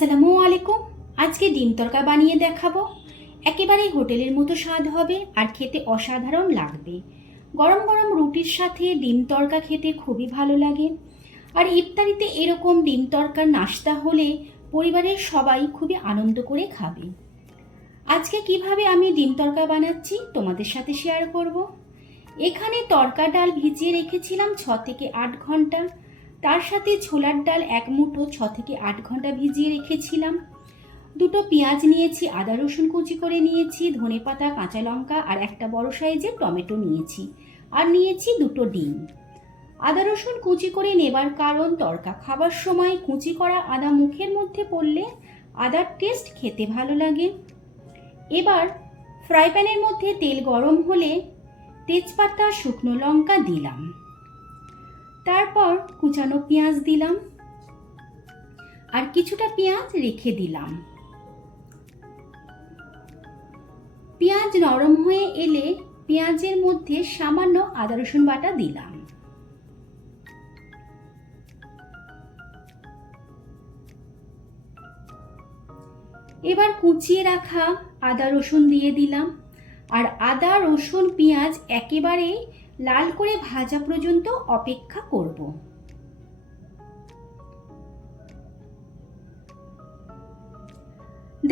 আসসালামু আলাইকুম। আজকে ডিম তরকা বানিয়ে দেখাবো। একেবারেই হোটেলের মতো স্বাদ হবে আর খেতে অসাধারণ লাগবে। গরম গরম রুটির সাথে ডিম তরকা খেতে খুবই ভালো লাগে। আর ইফতারিতে এরকম ডিম তরকার নাস্তা হলে পরিবারের সবাই খুবই আনন্দ করে খাবে। আজকে কিভাবে আমি ডিম তরকা বানাচ্ছি তোমাদের সাথে শেয়ার করব। এখানে তরকা ডাল ভিজিয়ে রেখেছিলাম 6 থেকে 8 ঘন্টা। তার সাথে ছোলার ডাল 1 মুঠো 6 থেকে 8 ঘন্টা ভিজিয়ে রেখেছিলাম। দুটো পেঁয়াজ নিয়েছি, আদা রসুন কুচি করে নিয়েছি, ধনেপাতা, কাঁচা লঙ্কা আর একটা বড় সাইজের টমেটো নিয়েছি। আর নিয়েছি দুটো ডিম। আদা রসুন কুচি করে নেবার কারণ তরকা খাবার সময় কুচি করা আদা মুখের মধ্যে পড়লে আদার টেস্ট খেতে ভালো লাগে। এবার ফ্রাই প্যানের মধ্যে তেল গরম হলে তেজপাতা, শুকনো লঙ্কা দিলাম। তারপর কুচানো পেঁয়াজ দিলাম আর কিছুটা পেঁয়াজ রেখে দিলাম। পেঁয়াজ নরম হয়ে এলে পেঁয়াজের মধ্যে সামান্য আদা রসুন বাটা দিলাম। এবার কুচিয়ে রাখা আদা রসুন দিয়ে দিলাম আর আদা রসুন পেঁয়াজ একেবারে লাল করে ভাজা পর্যন্ত অপেক্ষা করব।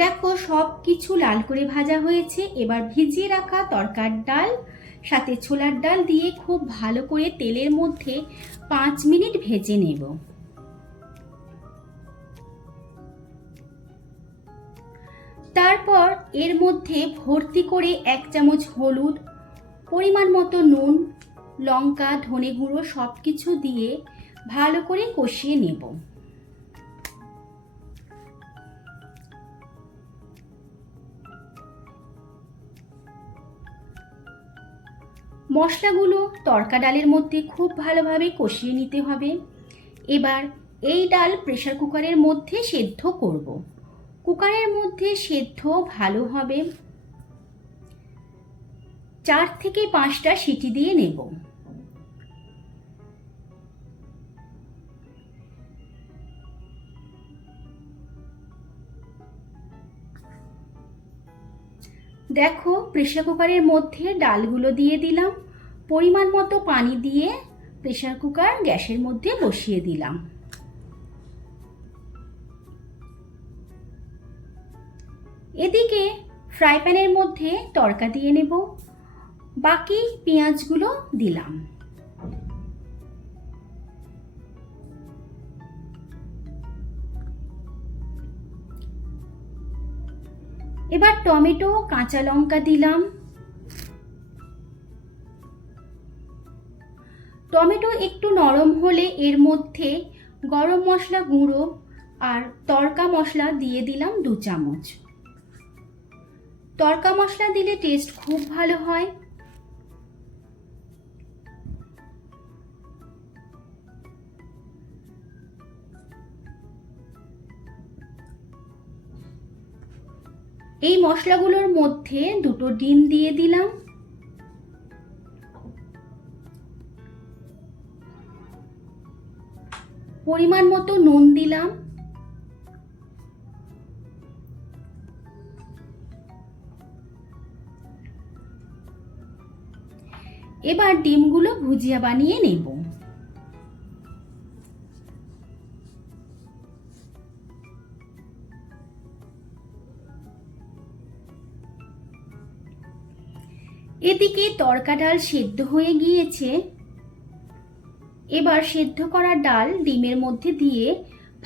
দেখো সব কিছু লাল করে ভাজা হয়েছে। এবার ভিজিয়ে রাখা তরকার ডাল সাথে ছোলার ডাল দিয়ে খুব ভালো করে তেলের মধ্যে 5 মিনিট ভেজে নেব। তারপর এর মধ্যে ভর্তি করে 1 চামচ হলুদ, পরিমাণ মতো নুন, লঙ্কা, ধনে গুঁড়ো সবকিছু দিয়ে ভালো করে কষিয়ে নেব। মশলাগুলো তরকা ডালের মধ্যে খুব ভালোভাবে কষিয়ে নিতে হবে। এবার এই ডাল প্রেসার কুকারের মধ্যে সেদ্ধ করব। কুকারের মধ্যে সেদ্ধ ভালো হবে। 4 থেকে 5টা সিটি দিয়ে নেব। দেখো প্রেসার কুকারের মধ্যে ডালগুলো দিয়ে দিলাম। পরিমাণ মতো পানি দিয়ে প্রেসার কুকার গ্যাসের মধ্যে বসিয়ে দিলাম। এদিকে ফ্রাই প্যানের মধ্যে তরকা দিয়ে নেব। বাকি পেঁয়াজগুলো দিলাম। এবার টমেটো, কাঁচা লঙ্কা দিলাম। টমেটো একটু নরম হলে এর মধ্যে গরম মশলা গুঁড়ো আর তড়কা মশলা দিয়ে দিলাম 2 চামচ। তড়কা মশলা দিলে টেস্ট খুব ভালো হয়। এই মশলাগুলোর মধ্যে দুটো ডিম দিয়ে দিলাম। পরিমাণ মতো নুন দিলাম। এবার ডিমগুলো ভুজিয়া বানিয়ে নেব। এদিকে তরকা ডাল সেদ্ধ হয়ে গিয়েছে। এবার সেদ্ধ করা ডাল ডিমের মধ্যে দিয়ে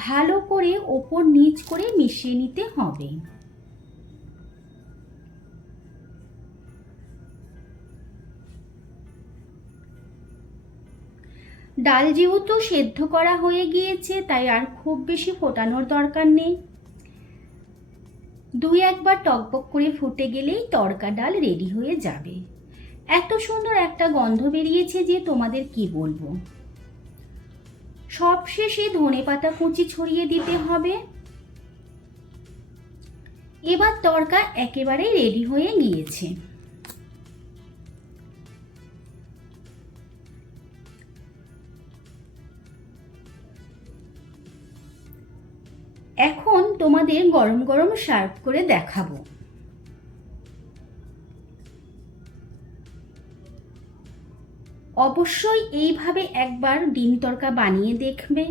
ভালো করে ওপর নিচ করে মিশিয়ে নিতে হবে। ডাল যেহেতু সেদ্ধ করা হয়ে গিয়েছে তাই আর খুব বেশি ফোটানোর দরকার নেই। 2-1 বার টকবক করে ফুটে গেলেই তরকা ডাল রেডি হয়ে যাবে। এত সুন্দর একটা গন্ধ বেরিয়েছে যে তোমাদের কি বলবো। সবশেষে ধনেপাতা কুচি ছড়িয়ে দিতে হবে। এবার তরকা একেবারে রেডি হয়ে গিয়েছে। এখন তোমাদের গরম গরম সার্ভ করে দেখাবো। অবশ্যই এইভাবে একবার ডিম তড়কা বানিয়ে দেখবে,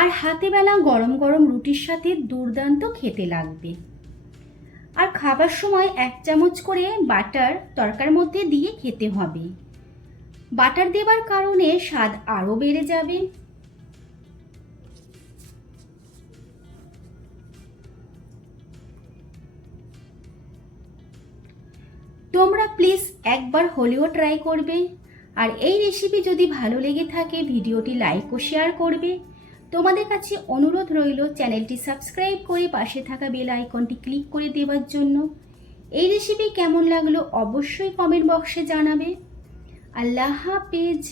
আর হাতে বেলা গরম গরম রুটির সাথে দুর্দান্ত খেতে লাগবে। আর খাবার সময় 1 চামচ করে বাটার তড়কার মধ্যে দিয়ে খেতে হবে। বাটার দেবার কারণে স্বাদ আরও বেড়ে যাবে। তোমরা প্লিজ একবার হলেও ট্রাই করবে। আর এই রেসিপি যদি ভালো লেগে থাকে ভিডিওটি লাইক ও শেয়ার করবে। তোমাদের কাছে অনুরোধ রইল চ্যানেলটি সাবস্ক্রাইব করে পাশে থাকা বেল আইকনটি ক্লিক করে দেওয়ার জন্য। এই রেসিপি কেমন লাগলো অবশ্যই কমেন্ট বক্সে জানাবে। আল্লাহ হাফেজ।